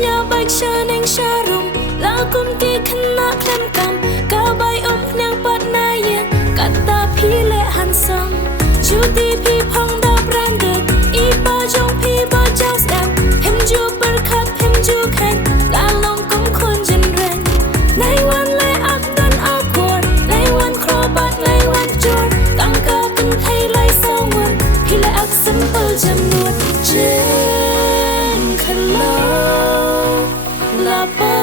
nhà bạch cha neng cha rồng la kum ki khna khlem kam ka bai nang pat na yen kata phi le handsome chuti phi phong da branded I ba jong phi ba just am him ju per khat him ju khan la long kum khon jen ren nai wan le ak dan awkward nai wan kro bat nai wan jor tang ka kan thai lai someone phi le ak simple jam nuot jen khalo la pa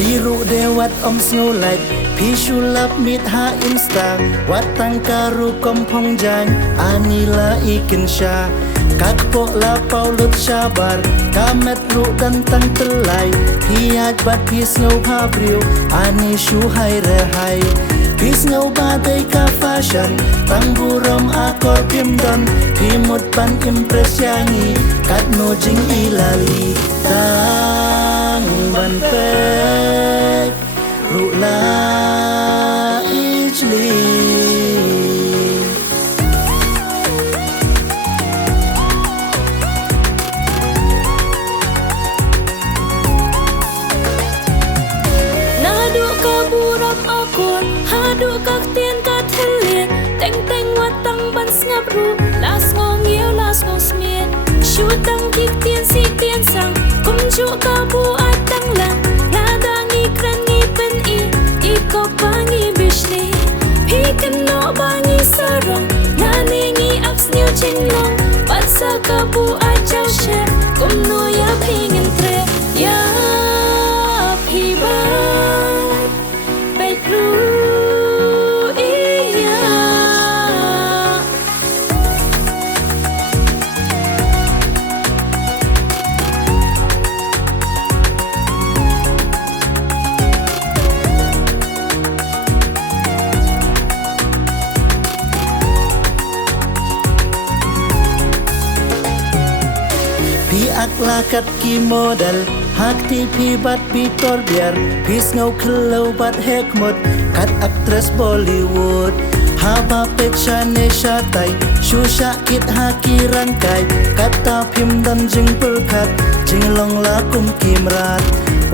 Biru dewat snow light Pi shulap mit ha insta Wat tangkaru kompong jang Anila ikin sya Kakpo la paulut syabar Kamet ru dan tang telai Piat bat pi snow pabriu Ani shuhai rehai Pi snow badai ka fashion Tang buram akor pimdon Pimut pan impress yangi Kat no jing ilali Tang ban pek Rula ijli Nadu ka buram akor hadu ka tien ka theliet teng teng wat tang ban snap ru las ngong yêu las ngong smiet shu tang kik tien si tien sang kum chu ka bu at tang lang la da ngi kran ngi pen I ko pa ngi bishni phi kan no ba ngi sarong la ni ngi ups new ching long pat sa ka bu at chao she kum no ya phi ngin tre ya phi ba Pi aklakat ki modal Hak ti pi bat bitor biar Pi snow kelo bat hekmot Kat aktres Bollywood Haba pecha ne shatai Shusha it haki rangkai Kata pim dan jing perkat Jing long lakum kimrat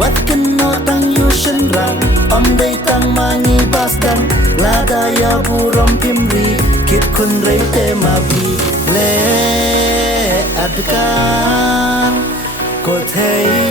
Wat keno tang yushen rang Day tang mangi basdang Lada ya burom pimri Kit kun rei tema bi Le adkan Ko thei